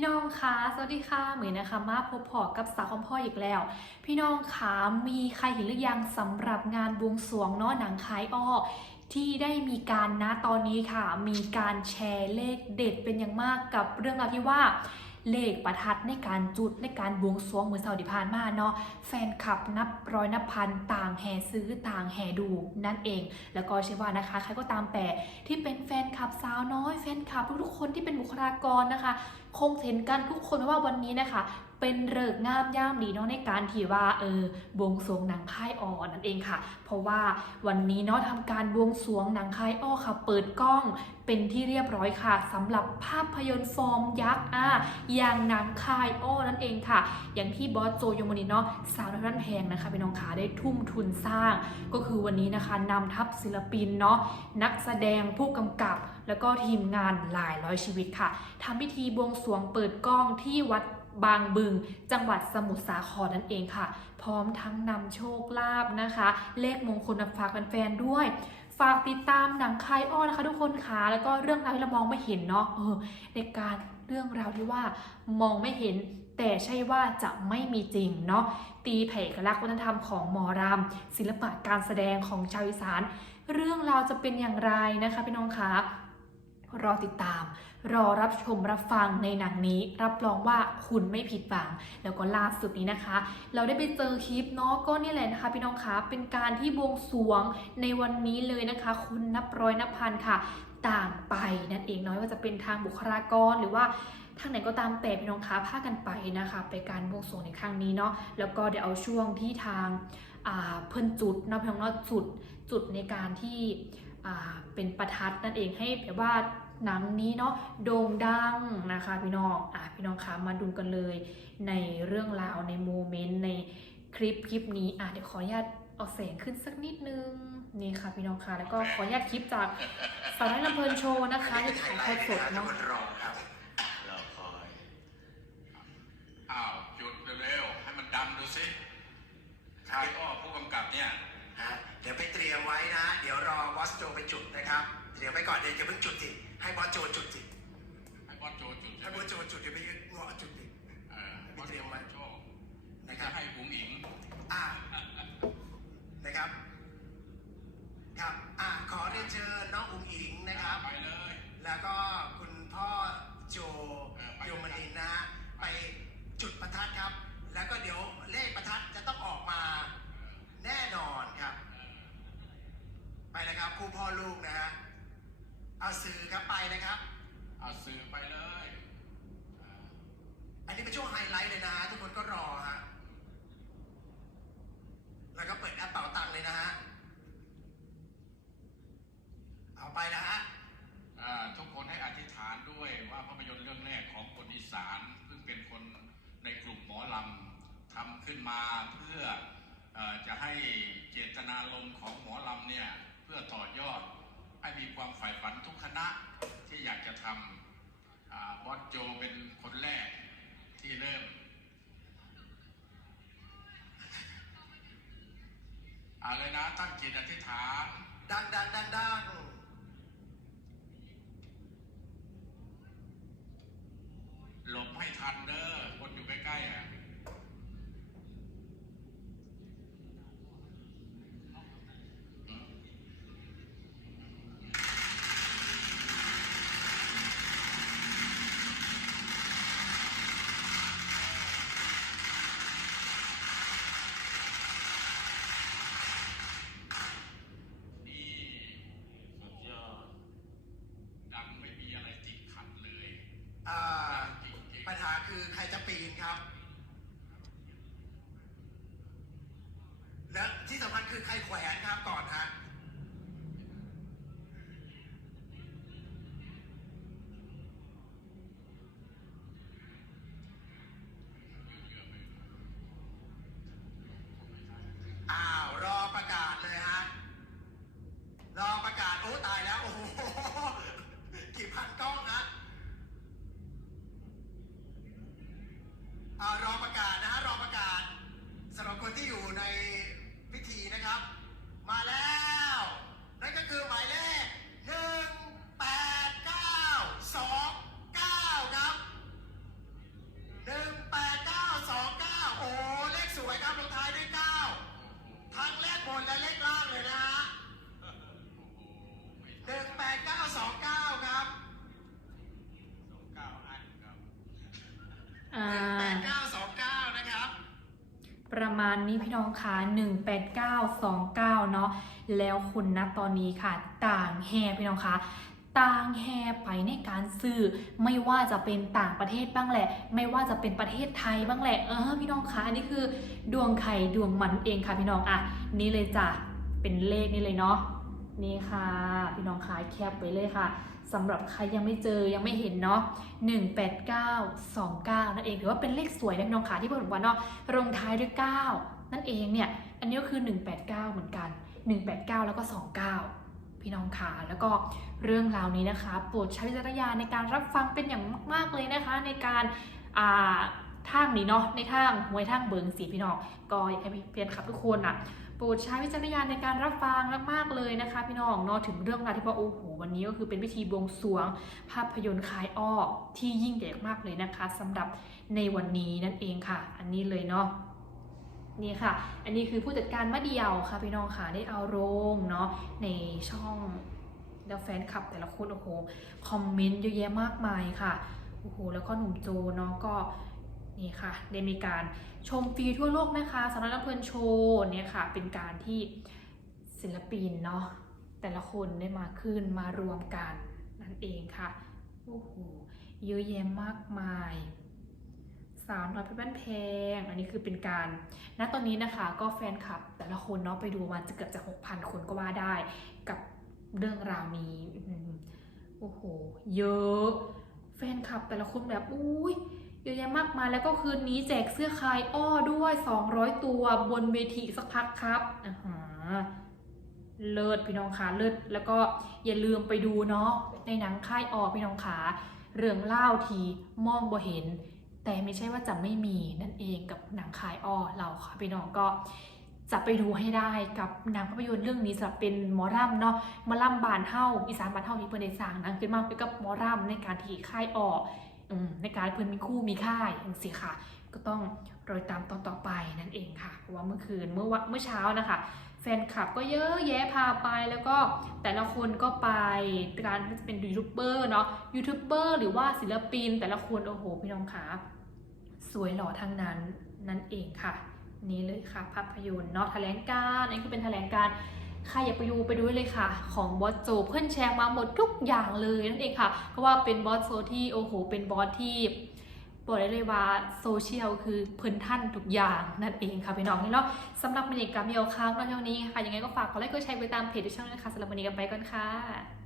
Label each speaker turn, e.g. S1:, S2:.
S1: พี่น้องคะสวัสดีค่ะเหมือนนะคะมาพบพอกับสาวของพ่ออีกแล้ว พี่น้องคะมีใครเห็นหรือยังสำหรับงานบวงสรวงเนาะหนังคายอ้อที่ได้มีการนะตอนนี้ค่ะ มีการแชร์เลขเด็ดเป็นอย่างมากกับเรื่องราวที่ว่าเลขประทัดในการจุดในการบวงสรวงเหมือนเสาร์ที่ผ่านมาเนาะแฟนคลับนับร้อยนับพันต่างแห่ซื้อต่างแห่ดูนั่นเอง แล้วก็เชื่อว่านะคะ ใครก็ตามแต่ที่เป็นแฟนคลับสาวน้อยแฟนคลับทุกๆคนที่เป็นบุคลากรนะคะคงเห็นกันทุกคนว่าวันนี้นะคะ เป็นเริกษ์งามย่ามดีเนาะในการที่ว่าเออบวงสรวงหนังค่ายอ่อนั่นเองค่ะ เพราะว่าวันนี้เนาะทำการบวงสรวงหนังค่ายอ้อค่ะ เปิดกล้องเป็นที่เรียบร้อยค่ะสำหรับภาพยนตร์ฟอร์มยักษ์อะอย่างหนังค่ายอ้อนั่นเองค่ะ อย่างที่บอสโจยมนินเนาะสาวน้อยท่านแพงนะคะพี่น้องขาได้ทุ่มทุนสร้าง ก็คือวันนี้นะคะนำทัพศิลปินเนาะนักแสดงผู้กำกับ แล้วก็ทีมงานหลายร้อยชีวิตค่ะทำพิธีบวงสรวงเปิดกล้องที่วัดบางบึง จังหวัดสมุทรสาครนั่นเองค่ะ พร้อมทั้งนำโชคลาภนะคะ เลขมงคลมาฝากแฟนๆด้วยฝากติดตามหนังคายอ้อนะคะทุกคนค่ะแล้วก็เรื่องราวที่เรามองไม่เห็นเนาะเออในการเรื่องราวที่ว่ามองไม่เห็น แต่ใช่ว่าจะไม่มีจริงเนาะตีแผ่เอกลักษณ์วัฒนธรรมของหมอรำศิลปะการแสดงของชาวอีสาน เรื่องราวจะเป็นอย่างไรนะคะพี่น้องคะ รอติดตาม รอรับชมรับฟังในหนังนี้ รับรองว่าคุณไม่ผิดหวัง แล้วก็ล่าสุดนี้นะคะ เราได้ไปเจอคลิปเนาะก็นี่แหละนะคะพี่น้องคะเป็นการที่บวงสรวงในวันนี้เลยนะคะ คุณนับร้อยนับพันค่ะ ต่างไปนั่นเองน้อยว่าจะเป็นทางบุคลากรหรือว่าทางไหนก็ตามแต่พี่น้องคะพากันไปนะคะ ไปการบวงสรวงในครั้งนี้เนาะแล้วก็เดี๋ยวเอาช่วงที่ทางเพิ่อนจุดเนาะพี่น้องเนาะจุดจุดในการที่ เป็นประทัดนั่นเองให้แบบว่าหนังนี้เนาะโด่งดังนะคะพี่น้องอะพี่น้องคะมาดูกันเลย ในเรื่องราวในโมเมนต์ในคลิปคลิปนี้อะเดี๋ยวขออนุญาตเอาแสงขึ้นสักนิดนึงนี่ค่ะพี่น้องคะแล้วก็ขออนุญาตคลิปจากสาวน้อยลำเพลินโชว์นะคะที่ถ่ายทอดสด
S2: ทุก
S1: เนาะ
S2: คนรอครับ
S3: เราคอย
S4: อ้าวหยุดเร็วๆให้มันดังดูสิ
S2: ครั
S4: ไอ้
S2: บ
S4: อ้อผู้กำกับเนี่ย
S2: ฮะเดี๋ยวไปเตรียมไว้นะ เดี๋ยวรอบอสโจไปจุดนะครับ เดี๋ยวไปก่อนเดี๋ยวจะเพิ่งจุดสิให้บอสโจจุดสิ
S4: ให้บอสโจจุด
S2: ให้
S4: ใช่ไห
S2: บ
S4: ม
S2: อสโจจุดเดี๋ยวไปงอจุดดิ
S4: เออ
S2: ไป
S4: บอส
S2: เตรียมไว้
S4: โจ
S2: นะค
S4: จะ
S2: รับ
S4: ให้หุงอิง
S2: อ่านะครับ ครับ อ่าขอเรียนเชิญน้องอุ๋งอิงนะครับ
S4: ไปเลย
S2: แล้วก็คุณพ่อโจ
S4: เออไป
S2: โยมนินทร์นะฮะไปจุดประทัดครับ แล้วก็เดี๋ยวเลขประทัดจะต้องออกมาแน่นอนครับ ไปนะครับคู่พ่อ ลูกนะฮะเอาสื่อครับไปนะครับ
S4: เอาสื่อไปเลยเออ
S2: อันนี้เป็นช่วงไฮไลท์เลยนะฮะทุกคนก็รอฮะแล้วก็เปิดแอปเป๋าตังค์เลยนะฮะเอาไปนะฮะ
S4: อ่าทุกคนให้อธิษฐานด้วยว่าภาพยนตร์เรื่องแรกของคนอีสานซึ่งเป็นคนในกลุ่มหมอลำทำขึ้นมาเพื่อเออจะให้เจตนารมณ์ของหมอลำเนี่ยเพื่อต่อยอดให้มีความฝ่ายฝันทุกคณะที่อยากจะทำบอสโจเป็นคนแรกที่เริ่มเอาเลยนะตั้งจิตอธิษฐาน
S2: ดังดังดังดัง
S4: หลบให้ทันเด้อคนอยู่ใกล้ๆอะอืม นี่
S3: สุดยอด
S4: ดังไม่มีอะไรติดขัดเลย
S2: อ่า
S4: จริงๆ
S2: ปัญหาคือใครจะปีนครับ และ ที่สำคัญคือใครแขวนครับก่อนฮะ อ้าว รอประกาศเลยฮะ รอประกาศ โอ้ตายแล้ว โอ้โห กี่พันกล้องฮะ อ่ารอประกาศนะฮะรอประกาศสำหรับคนที่อยู่ในพิธีนะครับ มาแล้ว ครับลงท้ายด้วยเก้าทั้งเลขบนและเลขล่างเลยนะฮะ
S4: โอ้โหไม่
S2: หนึ่งแปดเก้าสองเก้าครับ
S4: สองเก้าอันครับ
S1: อ่า
S2: แปดเก้าสองเก้านะครับ
S1: ประมาณ นี้พี่น้องคะ18929 เนาะแล้วคุณนะตอนนี้ค่ะ ต่างแฮพี่น้องคะต่างแฮไปในการซื้อไม่ว่าจะเป็นต่างประเทศบ้างแหละ ไม่ว่าจะเป็นประเทศไทยบ้างแหละเออพี่น้องคะอันนี้คือดวงไข่ดวงมันเองค่ะพี่น้องอะนี่เลยจ้ะเป็นเลขนี่เลยเนาะนี่ค่ะ พี่น้องคะแคปไว้เลยค่ะสำหรับใครยังไม่เจอยังไม่เห็นเนาะ18929 นั่นเองถือว่าเป็นเลขสวยนะพี่น้องคะที่บอกว่าเนาะลงท้ายด้วย 9 นั่นเองเนี่ยอันนี้ก็คือ 189 เหมือนกัน 189 แล้วก็ 29 พี่น้องค่ะแล้วก็เรื่องราวนี้นะคะโปรดใช้วิจารณญาณในการรับฟังเป็นอย่างมาก ๆเลยนะคะ ในการอ่าทางนี้เนาะในทางหวยทางเบิงสีพี่น้องก็อยากให้เพียนครับทุกคนอะโปรดใช้วิจารณญาณในการรับฟังมากๆเลยนะคะ พี่น้องเนาะถึงเรื่องราวที่ว่าโอ้โหวันนี้ก็คือเป็นพิธีบวงสรวง ภาพยนตร์คลายอ้อที่ยิ่งใหญ่มากเลยนะคะสำหรับในวันนี้นั่นเองค่ะ อันนี้เลยเนาะ นี่ค่ะ อันนี้คือผู้จัดการมะเดียวค่ะพี่น้องค่ะได้เอาลงเนาะในช่องแล้วแฟนคลับแต่ละคนโอ้โหคอมเมนต์เยอะแยะมากมายค่ะโอ้โหแล้วก็หนุ่มโจเนาะก็นี่ค่ะได้มีการชมฟรีทั่วโลกนะคะสำหรับน้ำเพลินโชว์เนี่ยค่ะ เป็นการที่ศิลปินเนาะแต่ละคนได้มาขึ้นมารวมกันนั่นเองค่ะโอ้โหเยอะแยะมากมาย สาวน้อยเพชรบ้านแพง อันนี้คือเป็นการ ณ ตอนนี้นะคะก็แฟนคลับ แต่ละคนเนาะไปดูมาจะเกือบจะ6,000 คนก็ว่าได้กับเรื่องราวนี้โอ้โห เยอะ แฟนคลับแต่ละคนแบบ อุ้ยเยอะแยะมากมายแล้วก็คืนนี้แจกเสื้อคลายอ้อด้วย 200 ตัวบนเวทีสักพักครับอ่าฮะเลิศพี่น้องคะเลิศแล้วก็อย่าลืมไปดูเนาะในหนังค่ายอ้อพี่น้องขาเรื่องเล่าทีมองบ่เห็น แต่ไม่ใช่ว่าจะไม่มีนั่นเองกับหนังคายอ้อเราค่ะพี่น้องก็จะไปดูให้ได้กับหนังภาพยนตร์เรื่องนี้สำหรับเป็นหมอรำเนาะหมอรำบานเฮ้าอีสานบานเฮ้าที่เพิ่นได้สร้างนังขึ้นมาเพื่อกับหมอรำในการที่ค่ายอ้อในการเพิ่นมีคู่มีค่ายอย่างสิค่ะ ก็ต้องรอยตามตอนต่อไปนั่นเองค่ะเพราะว่าเมื่อคืนเมื่อวันเมื่อเช้านะคะ แฟนคลับก็เยอะแยะพาไปแล้วก็แต่ละคนก็ไปการจะเป็นยูทูบเบอร์เนาะยูทูบเบอร์หรือว่าศิลปินแต่ละคนโอ้โหพี่น้องคะ สวยหล่อทั้งนั้นนั่นเองค่ะ นี่เลยค่ะ ภาพยนตร์เนาะแถลงการ์นนี้คือเป็นแถลงการณ์ใครอยากไปดูไปดูเลยค่ะ ของบอสโจเพื่อนแชร์มาหมดทุกอย่างเลยนั่นเองค่ะเพราะว่าเป็นบอสโจที่โอ้โห เป็นบอสที่บอกได้เลยว่าโซเชียลคือเพื้นท่านทุกอย่างนั่นเองค่ะพี่น้องนี่เนาะสำหรับบรรยากาศมีเอาค้างในเท่านี้ค่ะยังไงก็ฝากกดไลค์กดแชร์ไปตามเพจที่ช่องนะคะสำหรับวันนี้กันไปก่อนค่ะ